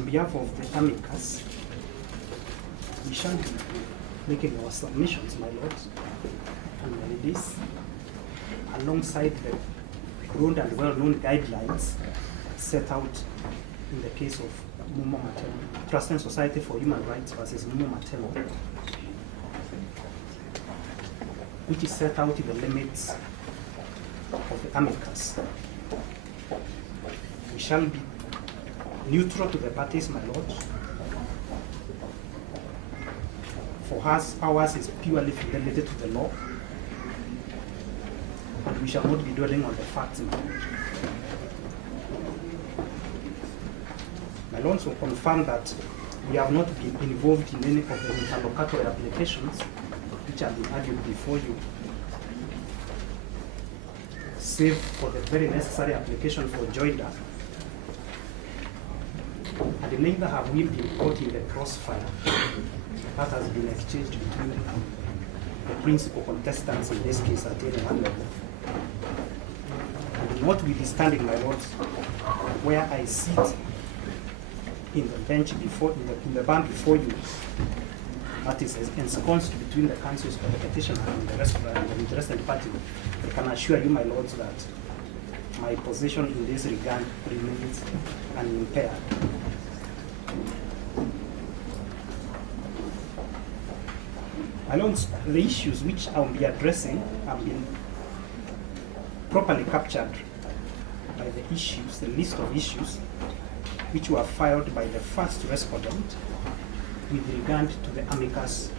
on behalf of the amicus, we shall be making our submissions, my lords and my ladies, alongside the broad and well-known guidelines set out in the case of Mumo Matemo, Trust and Society for Human Rights versus Mumo Matemo, which is set out in the limits of the amicus. We shall be neutral to the parties, my lords. For us, ours is purely fidelity to the law, and we shall not be dwelling on the facts, my lords. My lords will confirm that we have not been involved in any of the interlocutory applications which have been argued before you, save for the very necessary application for joinder, and neither have we been caught in the crossfire that has been exchanged between the principal contestants in this case at any one level. And notwithstanding, my lords, where I sit in the bench before, in the band before you, that is ensconced between the counsels for the petitioner and the rest of the interested party, I can assure you, my lords, that my position in this regard remains unimpaired. My lords, the issues which I'll be addressing have been properly captured by the issues, the list of issues which were filed by the first respondent with regard to the amicus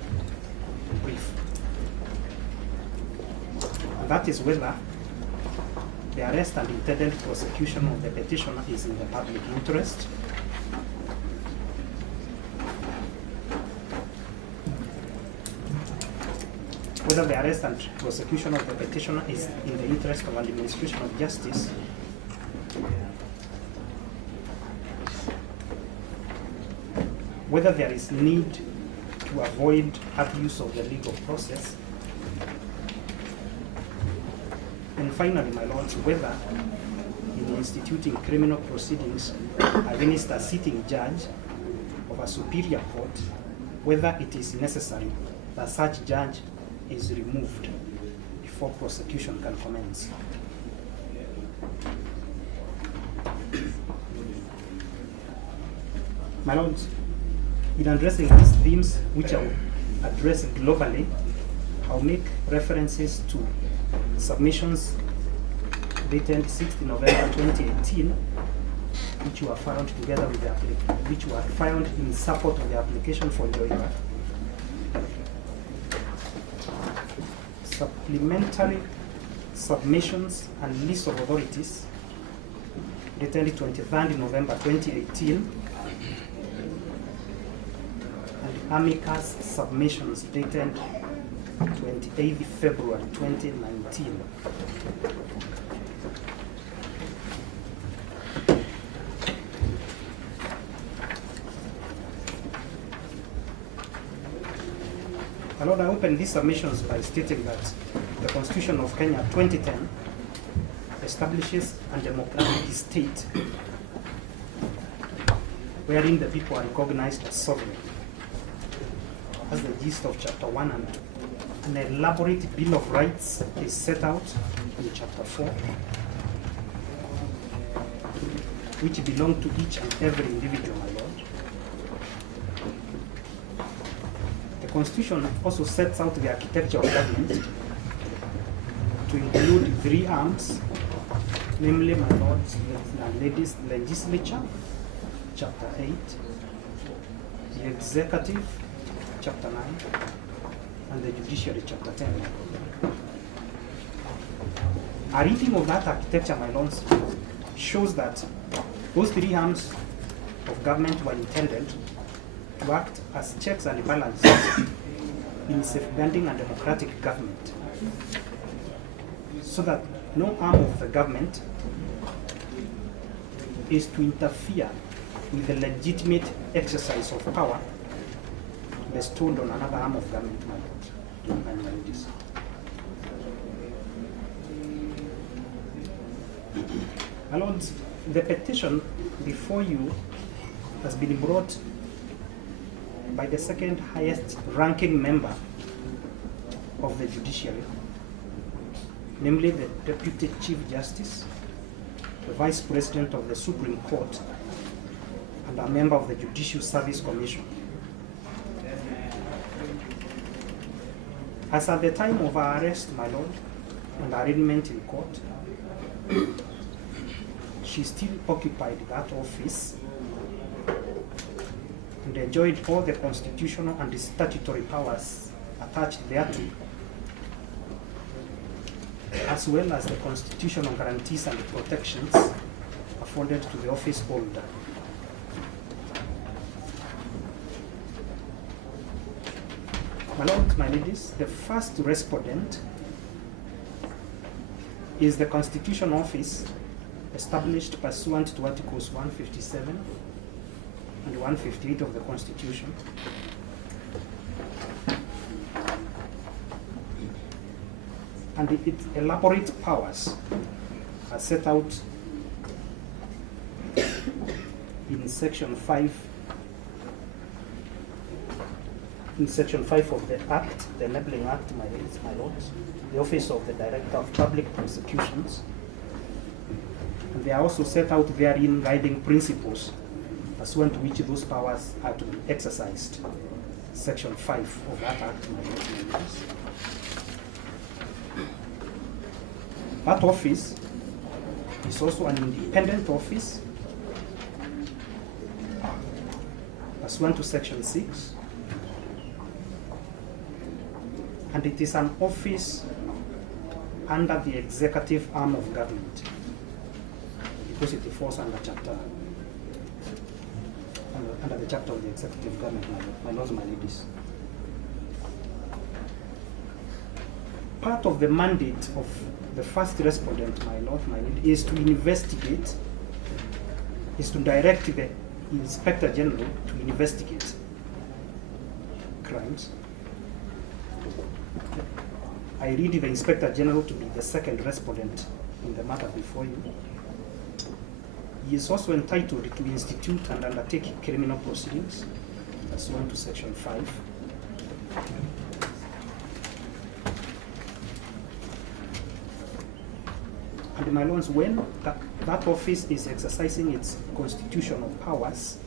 brief. And that is whether the arrest and intended prosecution of the petitioner is in the public interest, whether the arrest and prosecution of the petitioner is in the interest of administration of justice, whether there is need to avoid abuse of the legal process, and finally, my lords, whether in instituting criminal proceedings against a sitting judge of a superior court, whether it is necessary that such judge is removed before prosecution can commence. My lords, in addressing these themes, which I will address globally, I'll make references to submissions dated 6th November 2018, which were filed together with the which were filed in support of the application for joinder. Supplementary submissions and list of authorities dated 23rd November 2018, and amicus submissions dated 28th February 2019. My lord, I open these submissions by stating that the Constitution of Kenya 2010 establishes a democratic state wherein the people are recognized as sovereign. As the gist of Chapter 1 and 2. An elaborate Bill of Rights is set out in Chapter 4, which belong to each and every individual, my lord. The Constitution also sets out the architecture of government to include 3 arms, namely, my lords and ladies, legislature, Chapter 8, the executive, Chapter 9, and the judiciary, Chapter 10. A reading of that architecture, my lords, shows that those 3 arms of government were intended to act as checks and balances in safeguarding a democratic government, so that no arm of the government is to interfere with the legitimate exercise of power bestowed on another arm of government, my lord and my ladies. My lords, the petition before you has been brought by the second highest ranking member of the judiciary, namely the Deputy Chief Justice, the Vice President of the Supreme Court, and a member of the Judicial Service Commission. As at the time of her arrest, my lord, and arraignment in court, she still occupied that office and enjoyed all the constitutional and statutory powers attached thereto, as well as the constitutional guarantees and protections afforded to the office holder. My lords, my ladies, the first respondent is the Constitution Office, established pursuant to Articles 157 and 158 of the Constitution. And its elaborate powers are set out in Section 5. In Section 5 of the Act, the Enabling Act, my ladies, my lords, the Office of the Director of Public Prosecutions. And they are also set out therein guiding principles pursuant to which those powers are to be exercised. Section 5 of that Act, my lords, my ladies. That office is also an independent office pursuant to Section 6. And it is an office under the executive arm of government, because it falls under under the chapter of the executive government, my lords, my ladies. Part of the mandate of the first respondent, my lord, my lady, is to investigate, is to direct the Inspector General to investigate crimes. I read the Inspector General to be the second respondent in the matter before you. He is also entitled to institute and undertake criminal proceedings, pursuant to Section 5. And my lords, when that office is exercising its constitutional powers,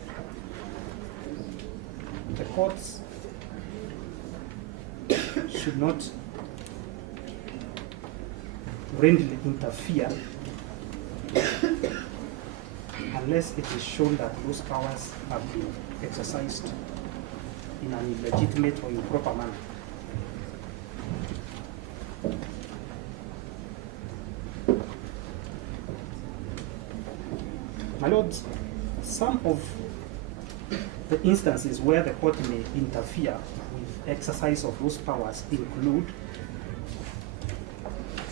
the courts should not readily interfere unless it is shown that those powers have been exercised in an illegitimate or improper manner. My lords, some of the instances where the court may interfere with exercise of those powers include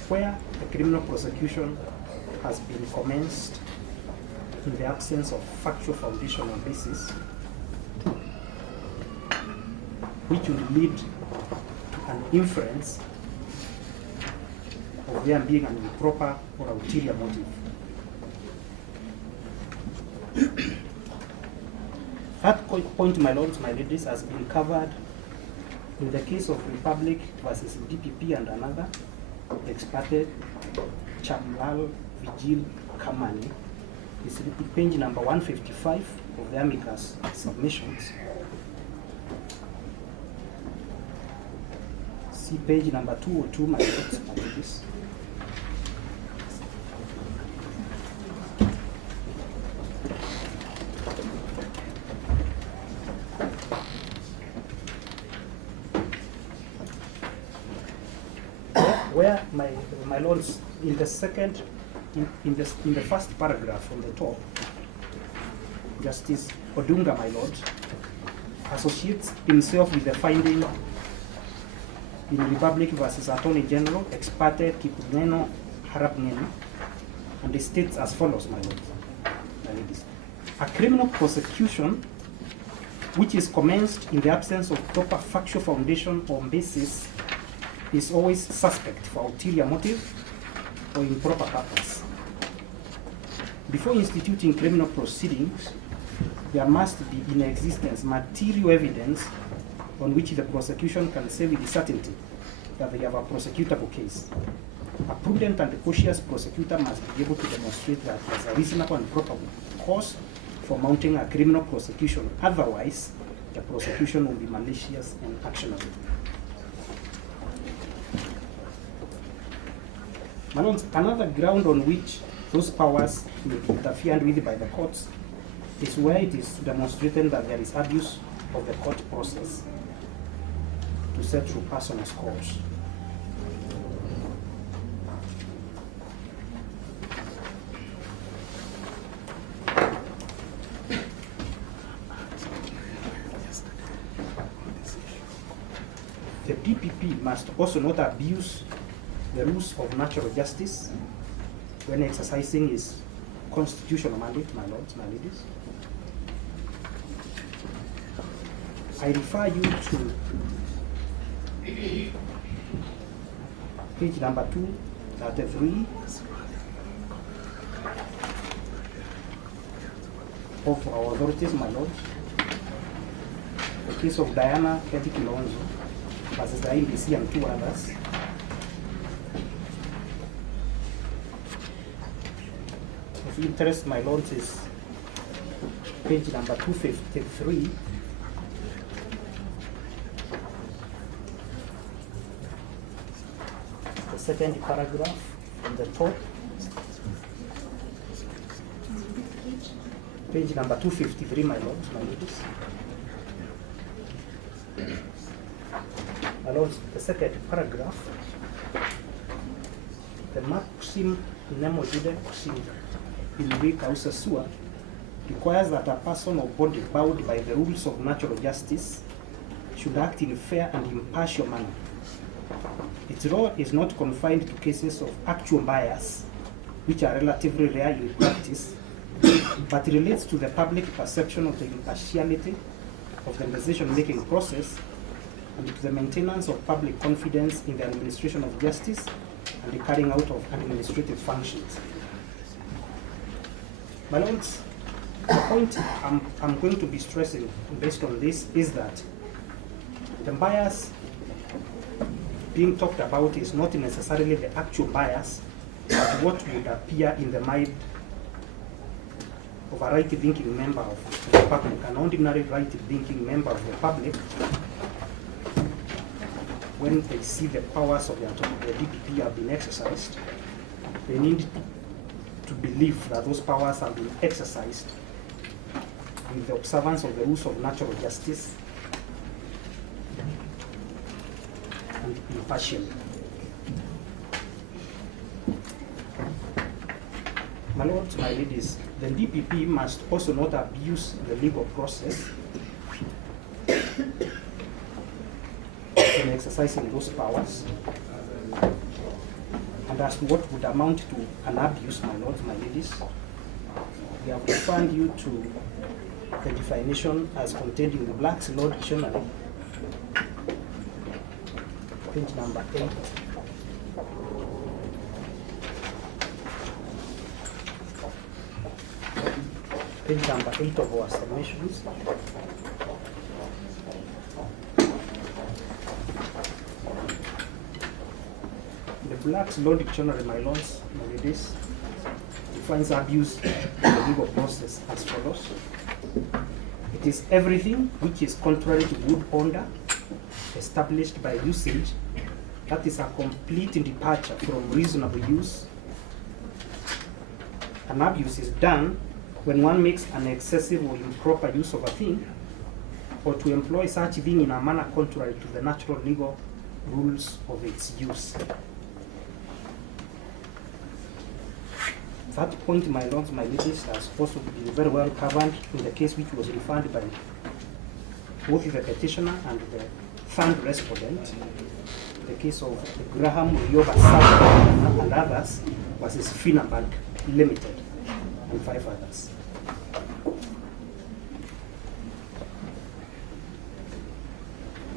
where the criminal prosecution has been commenced in the absence of factual foundation or basis, which would lead to an inference of there being an improper or ulterior motive. That point, my lords, my ladies, has been covered in the case of Republic versus DPP and another, ex parte Chamlal Vigil Kamani. It's page number 155 of the amicus submissions. See page number 202, my lords, my ladies. Where my lords, in the second, in the first paragraph from the top, Justice Odunga, my lord, associates himself with the finding in Republic versus Attorney General ex parte Kipungeno Harapngeno, and it states as follows, my lords, my ladies. A criminal prosecution which is commenced in the absence of proper factual foundation or basis is always suspect for ulterior motive or improper purpose. Before instituting criminal proceedings, there must be in existence material evidence on which the prosecution can say with certainty that they have a prosecutable case. A prudent and cautious prosecutor must be able to demonstrate that there's a reasonable and probable cause for mounting a criminal prosecution. Otherwise, the prosecution will be malicious and actionable. My lords, another ground on which those powers may be interfered with by the courts is where it is demonstrated that there is abuse of the court process to settle personal scores. The DPP must also not abuse the rules of natural justice when exercising its constitutional mandate, my lords, my ladies. I refer you to page number 233 of our authorities, my lords. The case of Diana Ketty Kilonzo versus the IBC and 2 others. Of interest, my lords, is page number 253. The second paragraph from the top. Page number 253, my lords, my ladies. My lords, the second paragraph. The maxim nemo jude maxim in causa sua requires that a person or body bound by the rules of natural justice should act in a fair and impartial manner. Its role is not confined to cases of actual bias, which are relatively rare in practice, but relates to the public perception of the impartiality of the decision-making process and to the maintenance of public confidence in the administration of justice and the carrying out of administrative functions. My lords, the point I'm going to be stressing based on this is that the bias being talked about is not necessarily the actual bias, but what would appear in the mind of a right-thinking member of the public, an ordinary right-thinking member of the public, when they see the powers of the DPP have been exercised. They need to believe that those powers have been exercised with the observance of the rules of natural justice and impartially. My lords, my ladies, the DPP must also not abuse the legal process in exercising those powers. And as to what would amount to an abuse, my lords, my ladies, we have referred you to the definition as contained in the Black's Law Dictionary, page number 8. Page number 8 of our submissions. The Black's Law Dictionary, my lords, my ladies, defines abuse in the legal process as follows. It is everything which is contrary to good order, established by usage, that is a complete departure from reasonable use. An abuse is done when one makes an excessive or improper use of a thing, or to employ such thing in a manner contrary to the natural legal rules of its use. That point, my lords, my ladies, has also been very well covered in the case which was referred by both the petitioner and the third respondent, the case of Graham Rioba and others versus Finabank Limited and 5 others.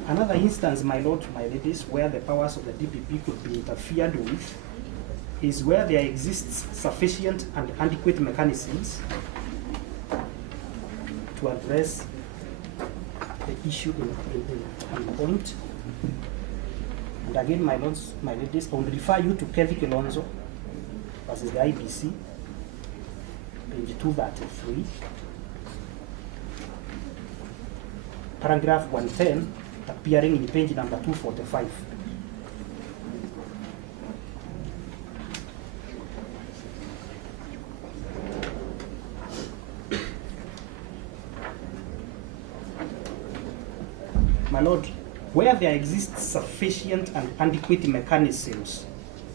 Another instance, my lords, my ladies, where the powers of the DPP could be interfered with is where there exists sufficient and adequate mechanisms to address the issue in point. And again, my lords, my ladies, I will refer you to Kevin Kilonzo versus the IBC, page 233, paragraph 110, appearing in page number 245. My lord, where there exists sufficient and adequate mechanisms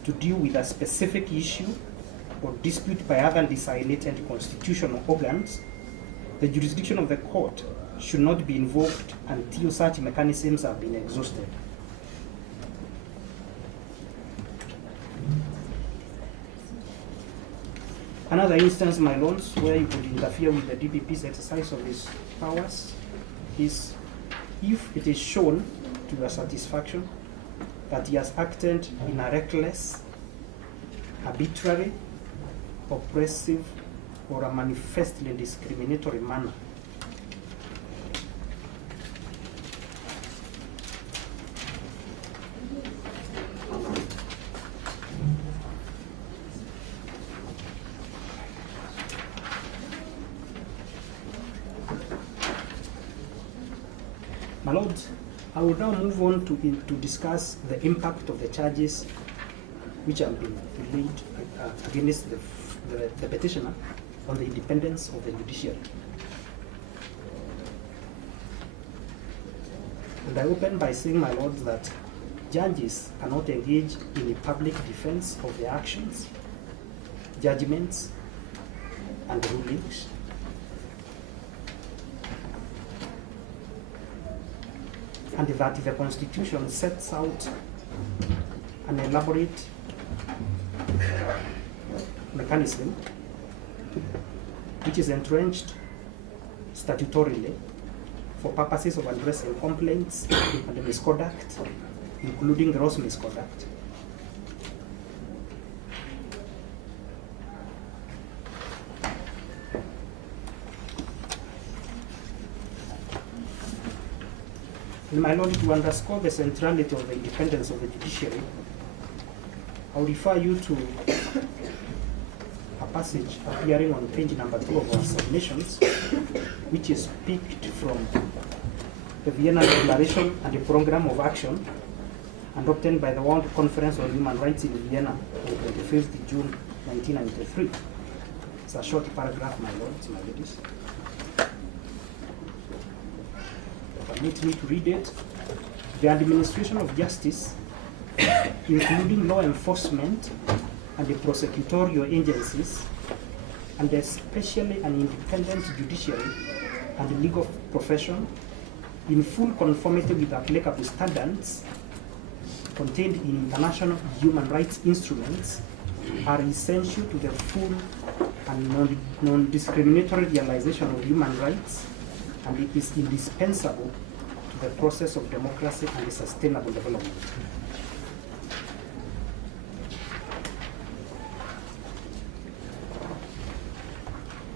to deal with a specific issue or dispute by other designated constitutional organs, the jurisdiction of the court should not be invoked until such mechanisms have been exhausted. Another instance, my lords, where you could interfere with the DPP's exercise of his powers is if it is shown to your satisfaction that he has acted in a reckless, arbitrary, oppressive, or a manifestly discriminatory manner. My lord, I will now move on to discuss the impact of the charges which have been laid against the petitioner on the independence of the judiciary. And I open by saying, my lord, that judges cannot engage in a public defense of their actions, judgments, and rulings. And that the Constitution sets out an elaborate mechanism which is entrenched statutorily for purposes of addressing complaints and misconduct, including gross misconduct. And my lord, to underscore the centrality of the independence of the judiciary, I will refer you to a passage appearing on page number 2 of our submissions, which is picked from the Vienna Declaration and the Program of Action adopted by the World Conference on Human Rights in Vienna on 25th June 1993. It's a short paragraph, my lords, my ladies. Permit me to read it. The administration of justice, including law enforcement and the prosecutorial agencies, and especially an independent judiciary and legal profession, in full conformity with applicable standards contained in international human rights instruments, are essential to the full and non-discriminatory realization of human rights, and it is indispensable to the process of democracy and sustainable development.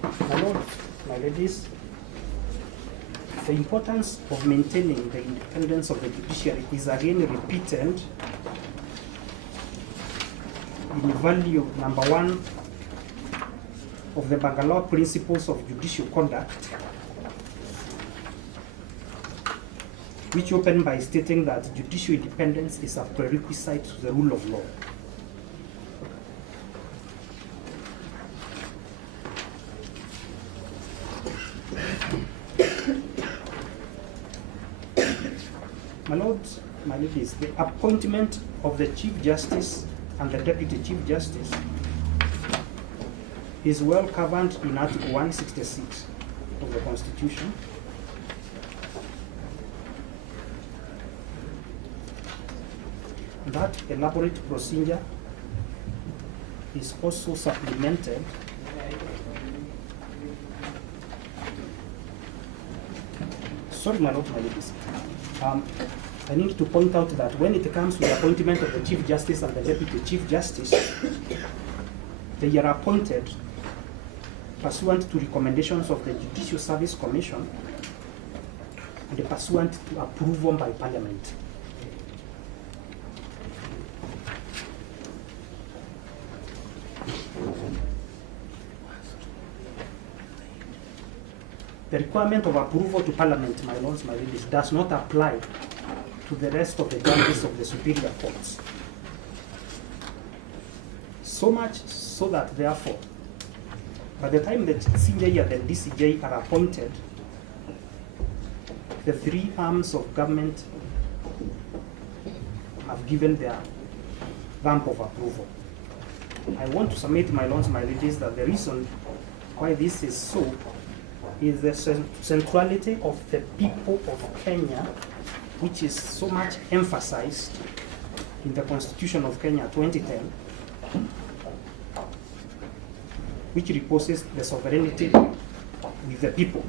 My lords, my ladies, the importance of maintaining the independence of the judiciary is again repeated in value number 1 of the Bangalore Principles of Judicial Conduct, which open by stating that judicial independence is a prerequisite to the rule of law. My lords, my ladies, the appointment of the Chief Justice and the Deputy Chief Justice is well covered in Article 166 of the Constitution. That elaborate procedure is also supplemented sorry, my lord, my ladies. I need to point out that when it comes to the appointment of the Chief Justice and the Deputy Chief Justice, they are appointed pursuant to recommendations of the Judicial Service Commission and pursuant to approval by Parliament. The requirement of approval to Parliament, my lords, my ladies, does not apply to the rest of the judges of the superior courts. So much so that, therefore, by the time the CJ and the DCJ are appointed, the three arms of government have given their stamp of approval. I want to submit, my lords, my ladies, that the reason why this is so is the centrality of the people of Kenya, which is so much emphasized in the Constitution of Kenya 2010, which reposes the sovereignty with the people.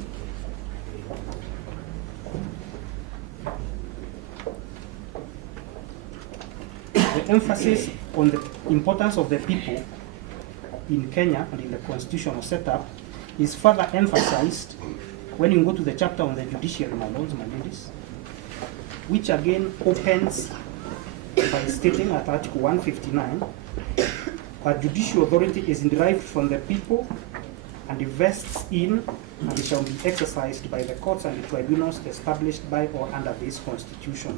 The emphasis on the importance of the people in Kenya and in the constitutional setup is further emphasized when you go to the chapter on the judiciary, my lords, my ladies, which again opens by stating at Article 159 that judicial authority is derived from the people and vests in and shall be exercised by the courts and the tribunals established by or under this Constitution.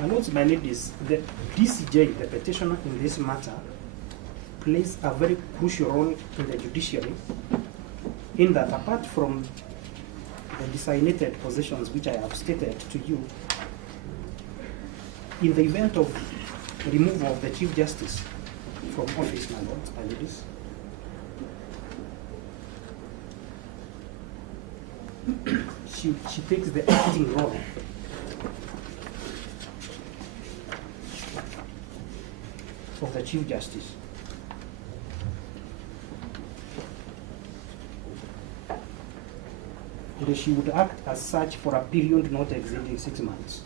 My lords, my ladies, the DCJ, the petitioner in this matter, plays a very crucial role in the judiciary, in that apart from the designated positions which I have stated to you, in the event of removal of the Chief Justice from office, my lords, my ladies, she takes the acting role of the Chief Justice. And she would act as such for a period not exceeding 6 months.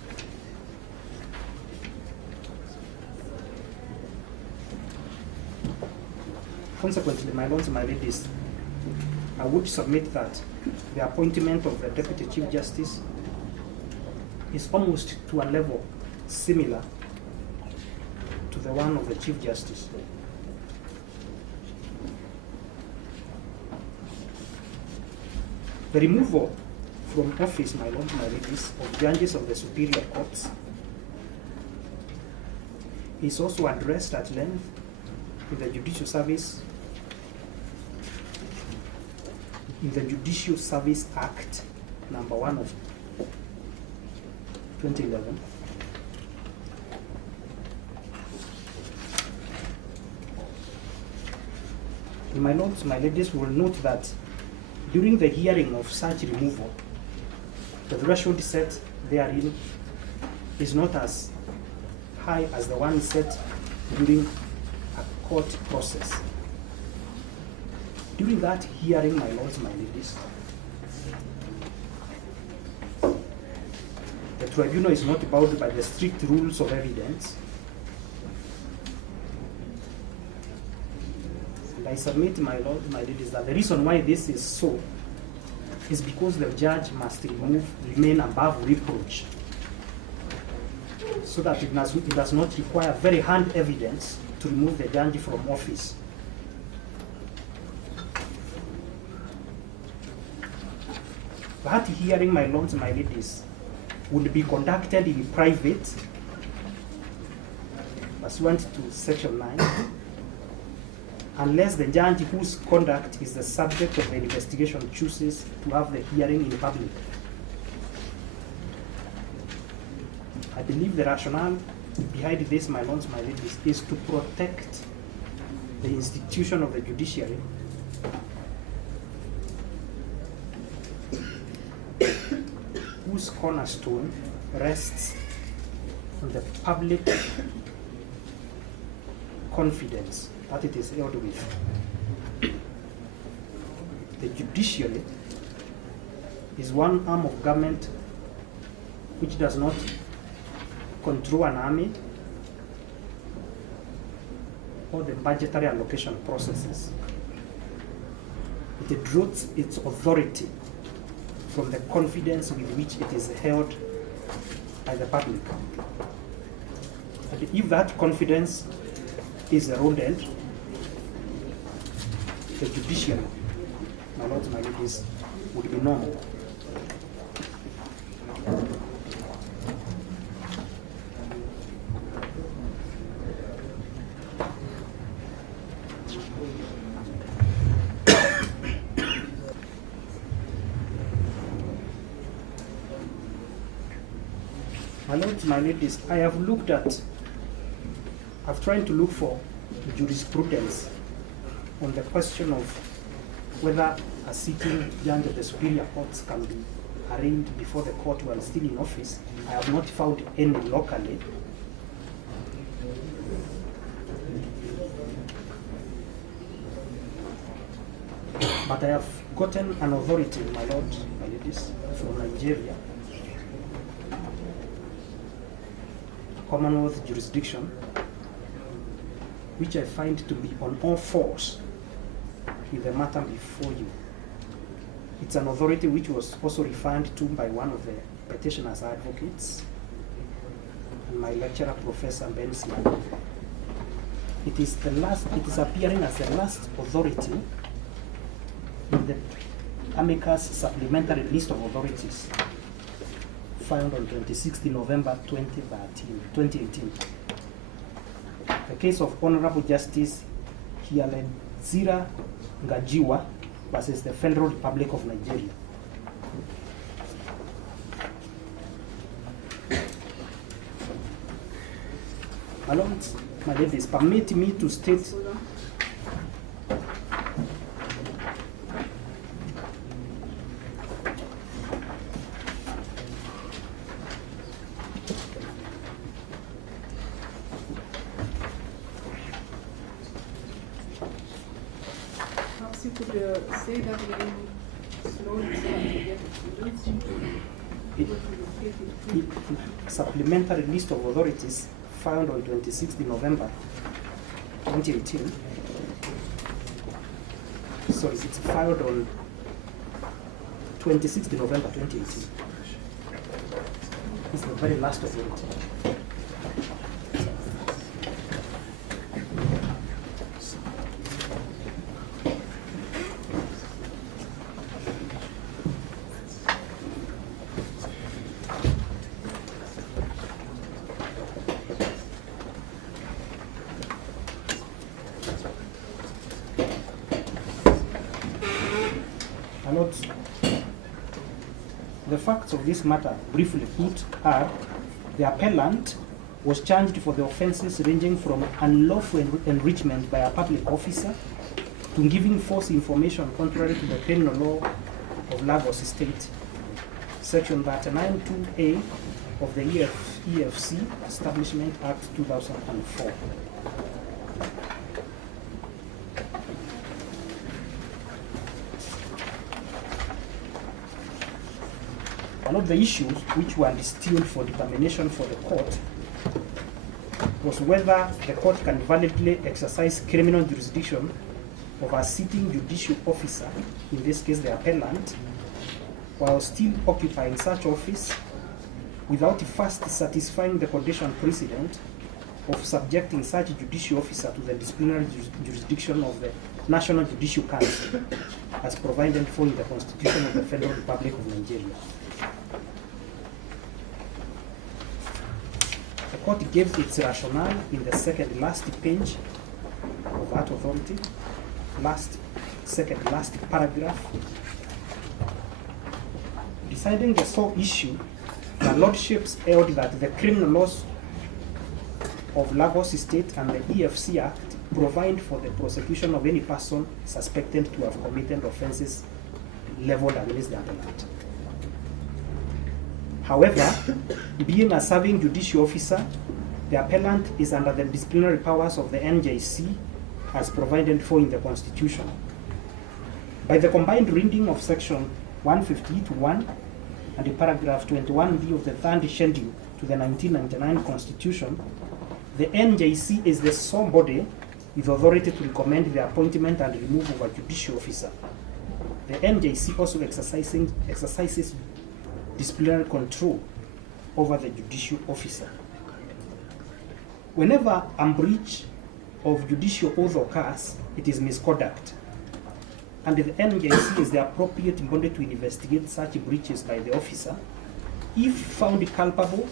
Consequently, my lords and my ladies, I would submit that the appointment of the Deputy Chief Justice is almost to a level similar to the one of the Chief Justice. The removal from office, my lords, my ladies, of judges of the superior courts is also addressed at length in the Judicial Service, in the Judicial Service Act number 1 of 2011. My lords, my ladies will note that during the hearing of such removal, the threshold set therein is not as high as the one set during a court process. During that hearing, my lords, my ladies, the tribunal is not bound by the strict rules of evidence. I submit, my lords, my ladies, that the reason why this is so is because the judge must remain above reproach, so that it does not require very hand evidence to remove the judge from office. That hearing, my lords, my ladies, would be conducted in private, pursuant to Section 9, unless the judge whose conduct is the subject of the investigation chooses to have the hearing in public. I believe the rationale behind this, my lords, my ladies, is to protect the institution of the judiciary whose cornerstone rests on the public confidence that it is held with. The judiciary is one arm of government which does not control an army or the budgetary allocation processes. It draws its authority from the confidence with which it is held by the public. And if that confidence is eroded, the judiciary, my lords, my ladies, would be normal. My lords, my ladies, I have looked at, I've tried to look for jurisprudence on the question of whether a sitting judge of the superior courts can be arraigned before the court while still in office. I have not found any locally. But I have gotten an authority, my lord, my ladies, from Nigeria, Commonwealth jurisdiction, which I find to be on all fours with the matter before you. It's an authority which was also referred to by one of the petitioner's advocates and my lecturer, Professor Ben Sian. It is appearing as the last authority in the amicus supplementary list of authorities filed on 26 November 2018. The case of Honorable Justice Hialenzira Ngajiwa versus the Federal Republic of Nigeria. My lords, my ladies, permit me to state you could say that again slowly so I don't seem to locate it. Supplementary list of authorities filed on 26 November 2018. Sorry, it's filed on 26 November 2018. It's the very last authority. The facts of this matter, briefly put, are the appellant was charged for the offenses ranging from unlawful enrichment by a public officer to giving false information contrary to the criminal law of Lagos State, Section 392A of the EFC Establishment Act 2004. One of the issues which were distilled for determination for the court was whether the court can validly exercise criminal jurisdiction of a sitting judicial officer, in this case the appellant, while still occupying such office without first satisfying the condition precedent of subjecting such judicial officer to the disciplinary jurisdiction of the National Judicial Council, as provided for in the Constitution of the Federal Republic of Nigeria. The court gave its rationale in the second last page of that authority, second last paragraph. Deciding the sole issue, the lordships held that the criminal laws of Lagos State and the EFC Act provide for the prosecution of any person suspected to have committed offenses leveled against the appellant. However, being a serving judicial officer, the appellant is under the disciplinary powers of the NJC as provided for in the Constitution. By the combined reading of Section 158(1) and the paragraph 21B of the third schedule to the 1999 Constitution, the NJC is the sole body with authority to recommend the appointment and removal of a judicial officer. The NJC also exercises disciplinary control over the judicial officer. Whenever a breach of judicial oath occurs, it is misconduct, and the NJC is the appropriate body to investigate such breaches by the officer. If found culpable,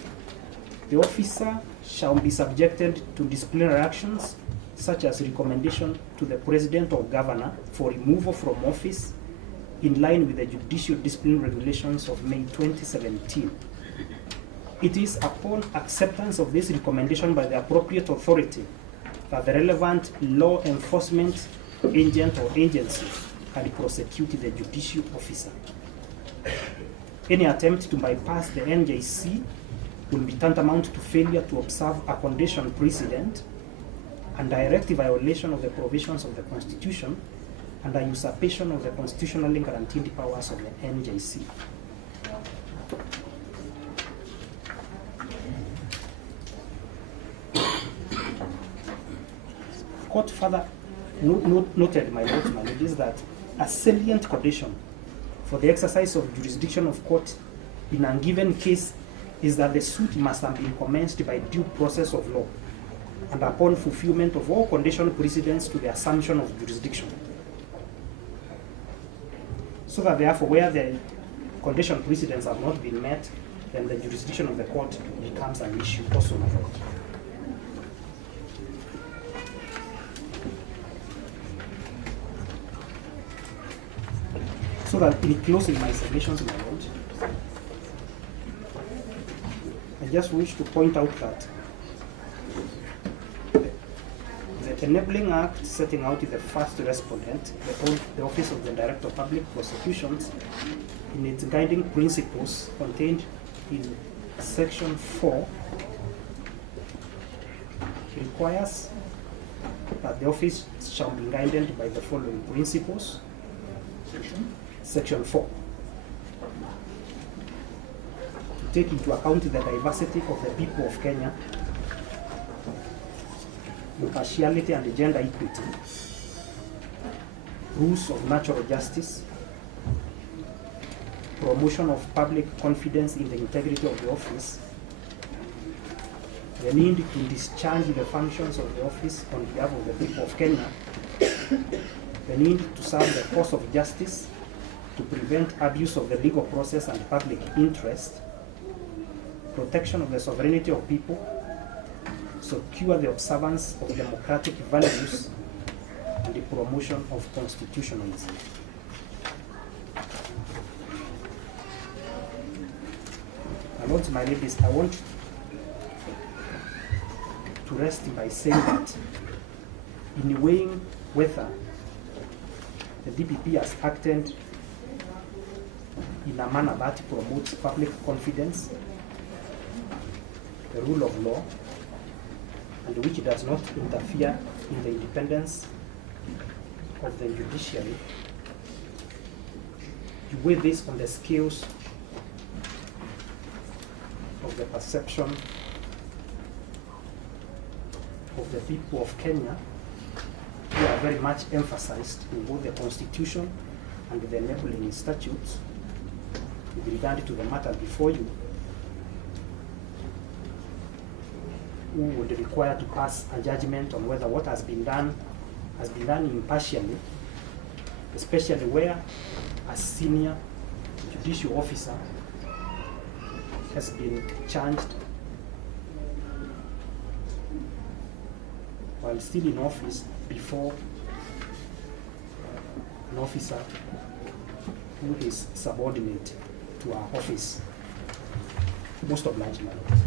the officer shall be subjected to disciplinary actions such as recommendation to the President or Governor for removal from office in line with the Judicial Discipline Regulations of May 2017. It is upon acceptance of this recommendation by the appropriate authority that the relevant law enforcement agent or agency can prosecute the judicial officer. Any attempt to bypass the NJC will be tantamount to failure to observe a condition precedent and direct violation of the provisions of the Constitution and a usurpation of the constitutionally guaranteed powers of the NJC. Court further noted, my lords, my ladies, that a salient condition for the exercise of jurisdiction of court in a given case is that the suit must have been commenced by due process of law and upon fulfillment of all conditions precedents to the assumption of jurisdiction. So that therefore, where the condition precedents have not been met, then the jurisdiction of the court becomes an issue also. So that in closing my submissions, my lord, I just wish to point out that the Enabling Act setting out the first respondent, the Office of the Director of Public Prosecutions, in its guiding principles contained in Section 4, requires that the office shall be guided by the following principles. Section 4. To take into account the diversity of the people of Kenya, impartiality and gender equity, rules of natural justice, promotion of public confidence in the integrity of the office, the need to discharge the functions of the office on behalf of the people of Kenya, the need to serve the cause of justice, to prevent abuse of the legal process and public interest, protection of the sovereignty of people, secure the observance of democratic values, and the promotion of constitutionalism. My lords, my ladies, I want to rest by saying that in weighing whether the DPP has acted in a manner that promotes public confidence, the rule of law, and which does not interfere in the independence of the judiciary, you weigh this on the scales of the perception of the people of Kenya, who are very much emphasized in both the Constitution and the enabling statutes. With regard to the matter before you, who would require to pass a judgment on whether what has been done impartially, especially where a senior judicial officer has been charged while still in office before an officer who is subordinate to our office. Most obliged, my lord.